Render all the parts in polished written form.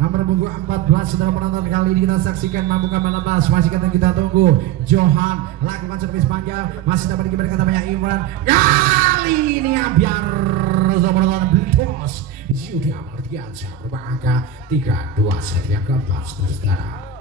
Nomor punggung 14 saudara penonton, kali ini kita saksikan mampu melepas, masih kita tunggu. Johan lakukan servis panjang, masih dapat diberikan namanya Imran. Kali ini biar saudara penonton bos Yudha Mardiansyah berubah angka 3-2 set yang keempat saudara.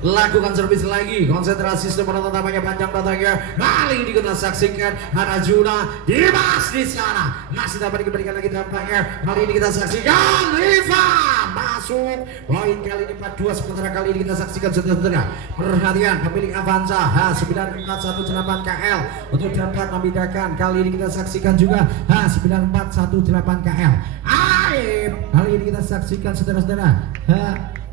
Lakukan servis lagi, konsentrasi saudara penonton, namanya panjang datangnya. Kali ini kita saksikan Arjuna Dimas di sana, masih dapat diberikan lagi tampaknya. Kali ini kita saksikan Rifan masuk poin kali ini 4-2, sementara kali ini kita saksikan saudara. Perhatian pemilik Avanza H9418KL untuk dapat membedakan. Kali ini kita saksikan juga H9418KL. Aib kali ini kita saksikan saudara-saudara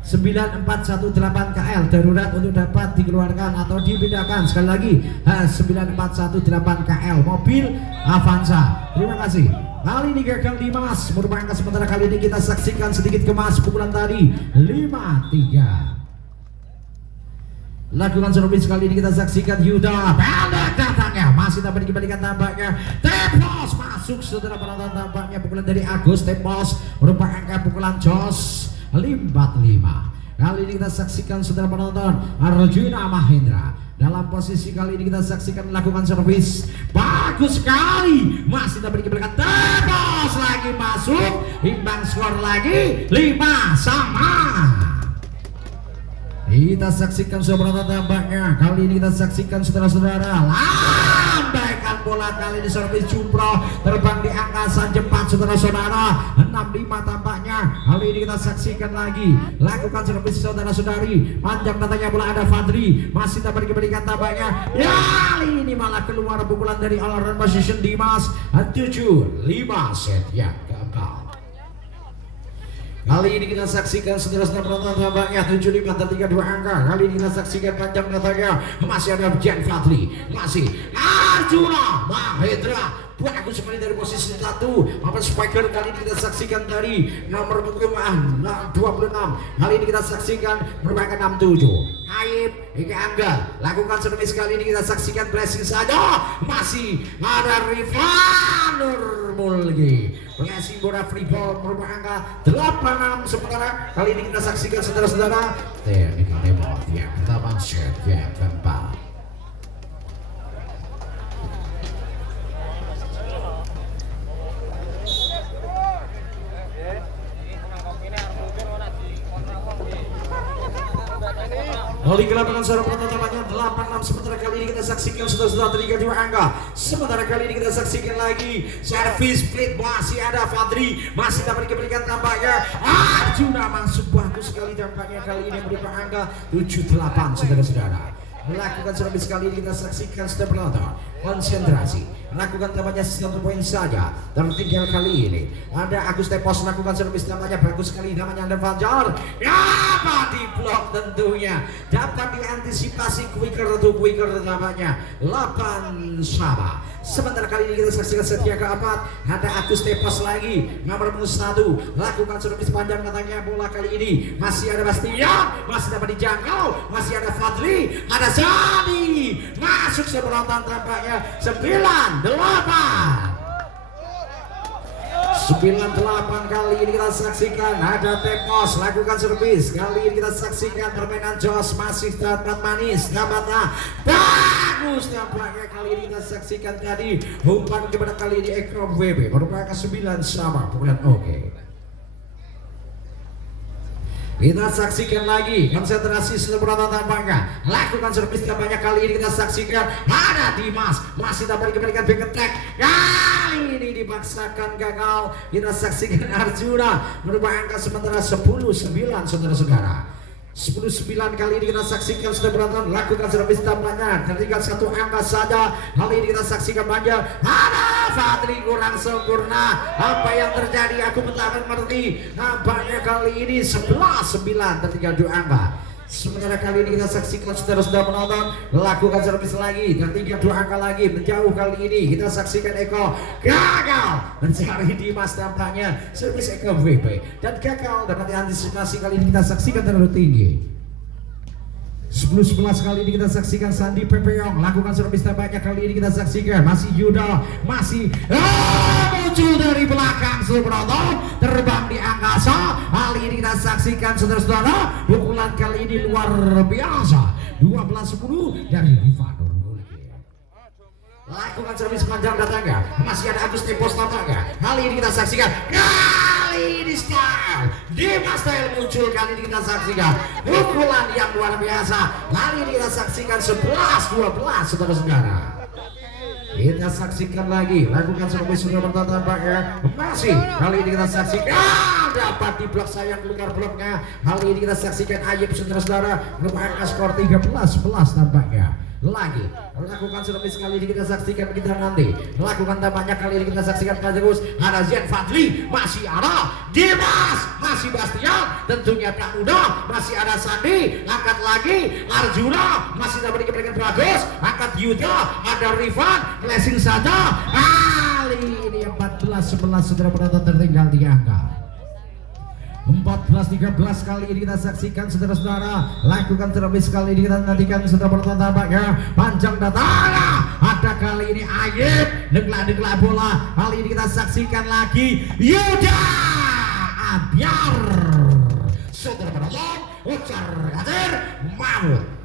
H9418KL darurat untuk dapat dikeluarkan atau dipindahkan. Sekali lagi H9418KL mobil Avanza. Terima kasih. Kali ini gagal Dimas merupakan sementara kali ini kita saksikan sedikit kemas pukulan tadi 5-3. Lakukan servis kali ini kita saksikan Yuda pendek datangnya, masih dapat dikembalikan tampaknya. Tepos masuk saudara penonton, tampaknya pukulan dari Agus Tepos merupakan angka pukulan Jos 4-5. Kali ini kita saksikan saudara penonton Arjuna Mahendra dalam posisi kali ini kita saksikan melakukan servis bagus sekali, masih dapat dikembalikan. Tepos lagi masuk, imbang skor lagi 5-5. Kita saksikan saudara tampaknya kali ini kita saksikan saudara-saudara lambaikan bola kali ini servis jumroh terbang di angkasa cepat saudara-saudara 6-5 tampaknya. Kali ini kita saksikan lagi lakukan servis saudara-saudari, panjang datanya bola ada Fadri, masih dapat diberikan tampaknya. Ya, kali ini malah keluar pukulan dari all around position Dimas 7-5 set yang gagal. Kali ini kita saksikan saudara-saudara penonton tampaknya 75 3 2 angka. Kali ini kita saksikan panjang datanya, masih ada Jan Fadli, masih Arjuna Mahendra bagus sekali dari posisi 1. Apa spiker kali ini kita saksikan dari nomor punggung 26. Kali ini kita saksikan merupakan 67. Aib hingga Angga lakukan servis kali ini kita saksikan blessing saja, masih ada Rifan Nurmulgi. Blessing bola free ball merupakan angka 86, sementara kali ini kita saksikan saudara-saudara teknik remote yang pertama set yang keempat. Kali ke lapangan saudara penonton namanya 86, sementara kali ini kita saksikan saudara-saudara 3-2 angka. Sementara kali ini kita saksikan lagi servis split, masih ada Fadri, masih dapat diberikan tampaknya. Arjuna masuk bagus sekali tampaknya, kali ini berupa angka 78 saudara-saudara. Melakukan servis kali ini kita saksikan saudara penonton konsentrasi, lakukan tampaknya 1 poin saja. Tertinggal kali ini ada Agus Tepos lakukan servis namanya bagus sekali, namanya ada Fajar. Dapat di blok tentunya, dapat diantisipasi quicker namanya 8 sama. Sementara kali ini kita saksikan setia keempat, ada Agus Tepos lagi nomor 1 lakukan servis panjang datangnya bola kali ini, masih ada Bastian, masih dapat dijangkau, masih ada Fadli, ada Zani masuk seberantan tampaknya 98 kali ini kita saksikan ada Tepos lakukan servis. Kali ini kita saksikan permainan Jos masih dapat manis, dapatnya bagus nampaknya. Kali ini kita saksikan tadi umpan kepada kali ini Ekrom WB merupakan 9 sama pukulan oke. Kita saksikan lagi konsentrasi seluruh tampaknya lakukan servis tampaknya. Kali ini kita saksikan ada Dimas, masih dapat diberikan back attack, kali ini dipaksakan gagal. Kita saksikan Arjuna merupakan angka sementara 10-9 saudara-saudara. 10-9 kali ini kita saksikan sudah berantem lakukan servis tampaknya tinggal 1 angka saja. Kali ini kita saksikan panjang ada Fadli kurang sempurna. Apa yang terjadi aku tak mengerti. Nampaknya kali ini 11-9 tinggal 2 angka. Sementara kali ini kita saksikan saudara-saudara penonton lakukan servis lagi dan 3-2 angka lagi menjauh. Kali ini kita saksikan Eko gagal mencari Dimas tampaknya servis Eko WP dan gagal dapat diantisipasi. Kali ini kita saksikan terlalu tinggi. 10-11 kali ini kita saksikan Sandi Pepeong lakukan servis tampaknya. Kali ini kita saksikan masih Yuda masih muncul dari belakang seluruh penonton terbang di angkasa. Kali ini ini kita saksikan saudara-saudara, pukulan kali ini luar biasa. 12-10 dari Rifano. Lakukan servis panjang datangnya, masih ada Agus Tepos tampaknya. Kali ini kita saksikan, kali ini style Dimas Style muncul. Kali ini kita saksikan pukulan yang luar biasa. Kali ini kita saksikan 11-12 saudara-saudara. Kita saksikan lagi, lakukan servis sudah bertata tampaknya. Masih kali ini kita saksikan dapat di blok sayang keluar bloknya. Kali ini kita saksikan Ayub saudara-saudara merupakan skor 13-11 tampaknya. Lagi lakukan servis kali ini kita saksikan kita nanti lakukan tampaknya. Kali ini kita saksikan terus ada Zen Fadli, masih ada Dimas, masih Bastian, tentunya Pramuda, masih ada Sandi, angkat lagi Arjuna, masih dapat diberikan bagus, angkat Yuda, ada Rifan, blessing saja. Kali ini 14-11 saudara penonton tertinggal di angka 14-13. Kali ini kita saksikan saudara-saudara, lakukan servis kali ini kita nantikan saudara penonton tampaknya panjang datangnya. Ada kali ini Ayib deklak bola. Kali ini kita saksikan lagi Yuda Abiar saudara penonton ucar hadir Mahmud.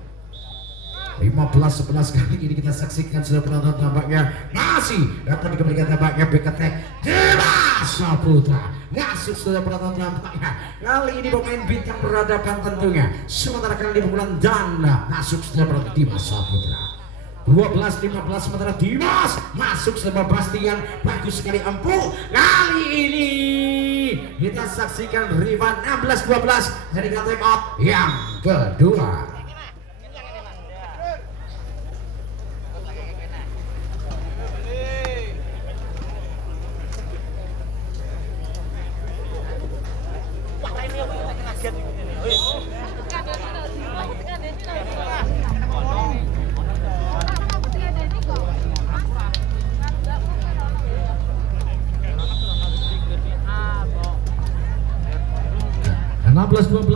15-11 kali ini kita saksikan sudah penonton tampaknya masih dapat dikembalikan tampaknya Beketek Dimas Saputra masuk sudah penonton tampaknya. Kali ini pemain bintang berhadapan tentunya, sementara kali ini pukulan dana masuk sudah penonton Dimas Saputra. 12-15 sementara Dimas masuk sama Bastian, bagus sekali empuk. Kali ini kita saksikan Rifan 16-12 dari time out yang kedua.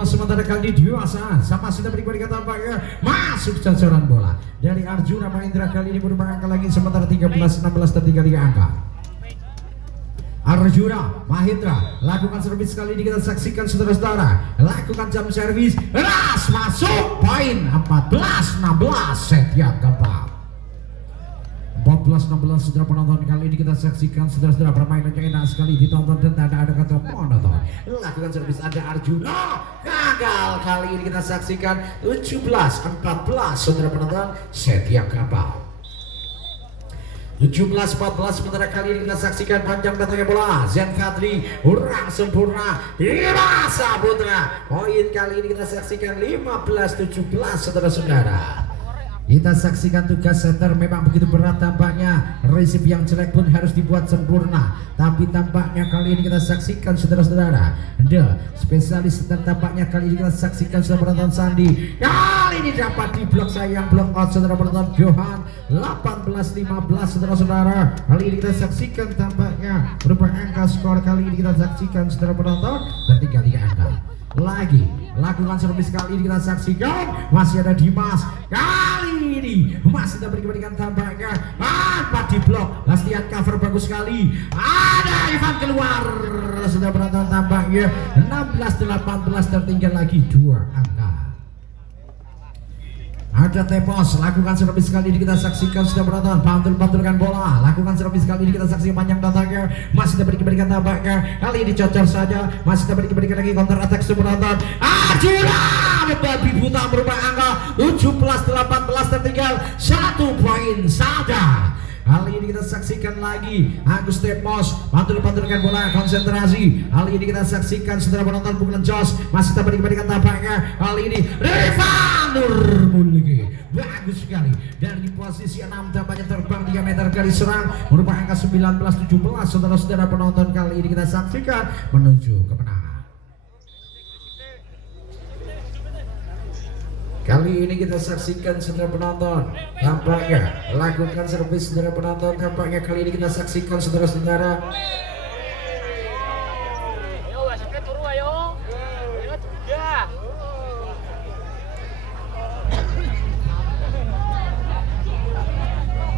Sementara kali dewasa sama sudah berikan tampaknya masuk sasaran bola dari Arjuna Mahendra. Kali ini merupakan angka lagi sementara 13-16 tertinggal di angka. Arjuna Mahendra lakukan servis kali ini kita saksikan saudara-saudara, lakukan jam servis ras masuk poin 14-16 set yang keempat. 14-16 saudara penonton. Kali ini kita saksikan saudara-saudara permainan yang enak sekali ditonton dan ada kata monoton. Lakukan servis ada Arjuna gagal. Kali ini kita saksikan 17-14 saudara penonton set yang keempat. 17-14 sementara kali ini kita saksikan panjang datangnya bola Zen Fadli kurang sempurna Dimas Saputra. Poin kali ini kita saksikan 15-17 saudara-saudara. Kita saksikan tugas center memang begitu berat tampaknya, receive yang jelek pun harus dibuat sempurna. Tapi tampaknya kali ini kita saksikan saudara-saudara, the spesialis center tampaknya kali ini kita saksikan saudara penonton Sandi. Kali ini dapat di blok sayang block out saudara penonton Johan 18-15 saudara-saudara. Kali ini kita saksikan tampaknya berupa angka skor. Kali ini kita saksikan saudara penonton tertinggal 3 angka. Lagi lakukan servis kali ini kita saksikan masih ada Dimas. Kali ini masih dapat diberikan tampaknya apa di blok Bastian cover bagus sekali. Ada Ivan keluar sudah penonton tampaknya 16-18 tertinggal lagi 2 angka. Ada Tepos lakukan servis kali ini kita saksikan sudah penonton pantul-pantulkan bola, lakukan servis kali ini kita saksikan panjang datangnya masih dapat diberikan tampaknya. Kali ini cocor saja masih dapat diberikan lagi counter attack sudah penonton. Ajira babi buta berubah angka 17-18 tertinggal 1 poin saja. Kali ini kita saksikan lagi Agus Tepos pantul-pantulkan bola, konsentrasi. Kali ini kita saksikan saudara penonton pukulan jos masih dapat diberikan tampaknya. Kali ini Rifan Nurmuliki bagus sekali dari posisi 6 tampaknya terbang 3 meter kali serang merupakan angka 19-17 saudara-saudara penonton. Kali ini kita saksikan menuju kemenangan. Kali ini kita saksikan saudara penonton tampaknya lakukan servis saudara penonton tampaknya. Kali ini kita saksikan saudara-saudara ayo wasitnya turu ayo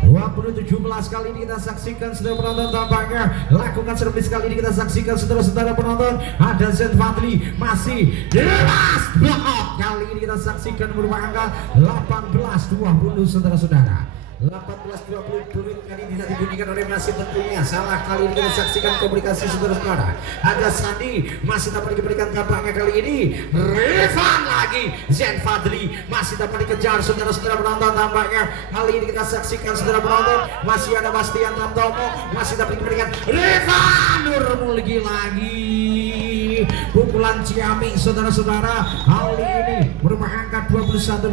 27 17 kali ini kita saksikan saudara penonton tampaknya lakukan servis kali ini kita saksikan saudara-saudara penonton ada Zen Fadli masih jelas block kali ini kita saksikan berupa angka 18-20 saudara-saudara 18-20 turut kali tidak dibunyikan oleh masih tentunya salah kali ini kita saksikan komunikasi saudara-saudara ada Sandi masih dapat diberikan tampaknya kali ini Revan lagi Zen Fadli masih dapat dikejar saudara-saudara penonton tampaknya kali ini kita saksikan saudara penonton masih ada Bastian Tamtomo masih dapat diberikan Revan Nurmulgi lagi pukulan Ciamik saudara-saudara kali ini berupa angka 21-18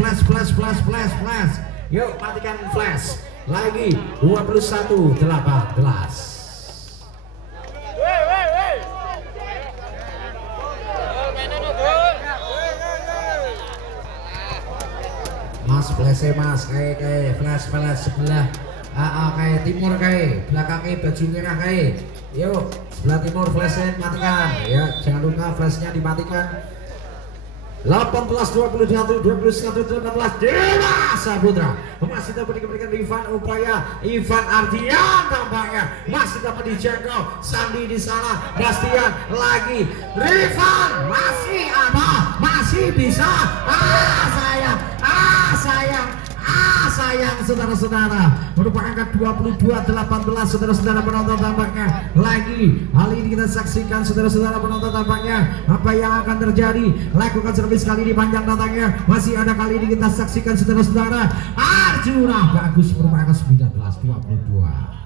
flash yuk matikan flash lagi 21-18 Mas flash mas kayak flash sebelah kayak timur kayak belakang kayak baju merah kayak yuk sebelah timur flashnya matikan ya jangan lupa flashnya dimatikan 18-21 21-18 Dewa Saputra masih dapat diberikan Ivan upaya Ivan Ardian tampaknya masih dapat dijangkau Sandi di sana Bastian lagi Rifan masih masih bisa sayang saudara-saudara merupakan angka 22-18 saudara-saudara penonton tampaknya lagi hal ini kita saksikan saudara-saudara penonton tampaknya apa yang akan terjadi lakukan servis kali ini panjang datangnya masih ada kali ini kita saksikan saudara-saudara Arjuna bagus merupakan 19-22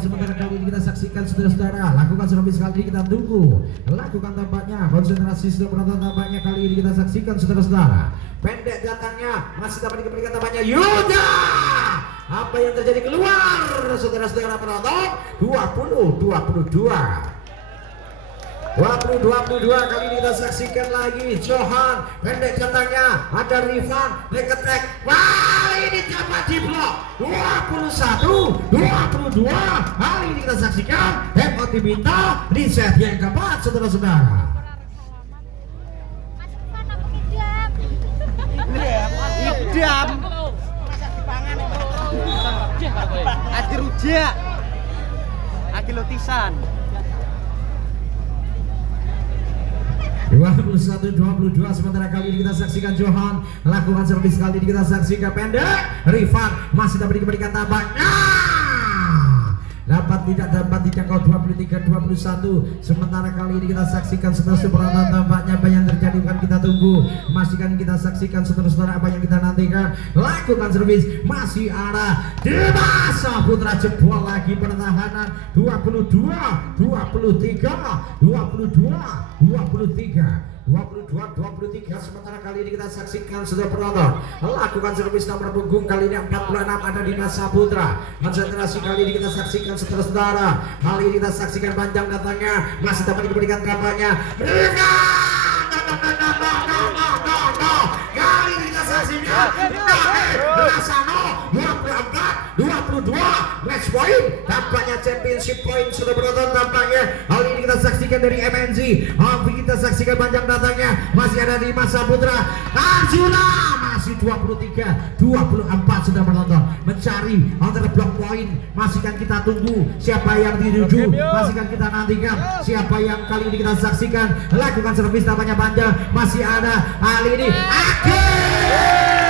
sementara kali ini kita saksikan saudara-saudara lakukan servis kali ini kita tunggu lakukan tampaknya konsentrasi saudara penonton tampaknya kali ini kita saksikan saudara-saudara pendek datangnya masih dapat diberikan tampaknya Yuda apa yang terjadi keluar saudara-saudara penonton 20-22 kali ini kita saksikan lagi Johan pendek datangnya ada Rifan reketek kali ini dapat diblok 21-22 kali ini kita saksikan MOT Bintang di set yang keempat saudara-saudara idam adi rujak adi lotisan 21-22 sementara kali ini kita saksikan Johan lakukan servis kali ini kita saksikan pendek Rifan masih dapat diberikan tampaknya dapat dijangkau 23-21 sementara kali ini kita saksikan seterusnya tampaknya apa yang terjadi bukan kita tunggu masih kan kita saksikan seterusnya apa yang kita nantikan lakukan servis masih ada Dewa Saputra jebol lagi pertahanan 22-23 sementara kali ini kita saksikan sudah penonton lakukan servis nomor punggung kali ini 46 ada Dimas Saputra konsentrasi kali ini kita saksikan saudara-saudara kali ini kita saksikan panjang datangnya masih dapat diberikan kampanye kali ini kita saksikan Rasano 24-22 match point tampaknya championship point sudah penonton tampaknya hal ini kita saksikan dari MNC kita saksikan panjang datangnya masih ada di Dimas Saputra Arjuna masih 23-24 sudah penonton mencari antara block point masih kan kita tunggu siapa yang dituju masih kan kita nantikan siapa yang kali ini kita saksikan lakukan servis tampaknya panjang masih ada hal ini akhir